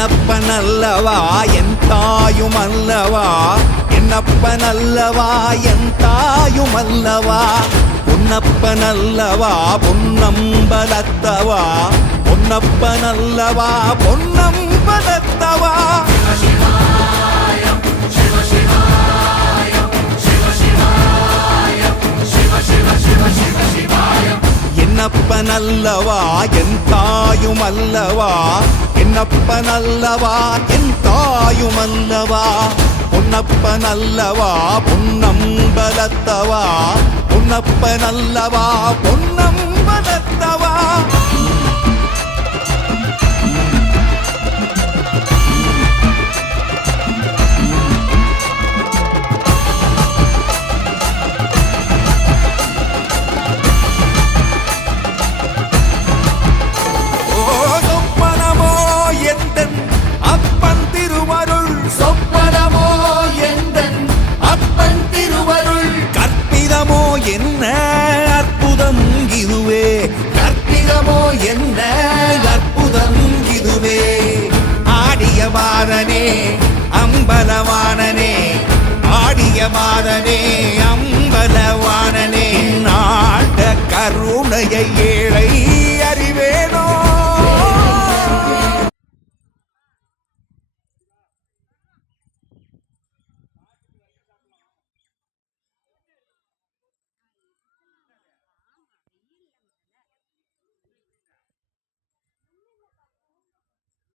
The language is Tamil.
என்னப்பனல்லவா என் தாயுமல்லவா, என்னப்பனல்லவா என் தாயுமல்லவா, பொன்னப்பனல்லவா பொன்னம்பலத்தவா, பொன்னப்பனல்லவா பொன்னம்பலத்தவா. என்னப்பனல்லவா என் தாயுமல்லவா, என்னப்பனல்லவா என் தாயுமல்லவா, பொன்னப்பனல்லவா பொன்னம்பலத்தவா, பொன்னப்பனல்லவா பொன்னம்பலத்தவா. என்ன அற்புதம் இதுவே, கற்பிதமோ என்ன அற்புதம் இதுவே. ஆடிய மாதனே அம்பலவானனே, ஆடிய மாதனே அம்பலவானனே, நாட கருணையை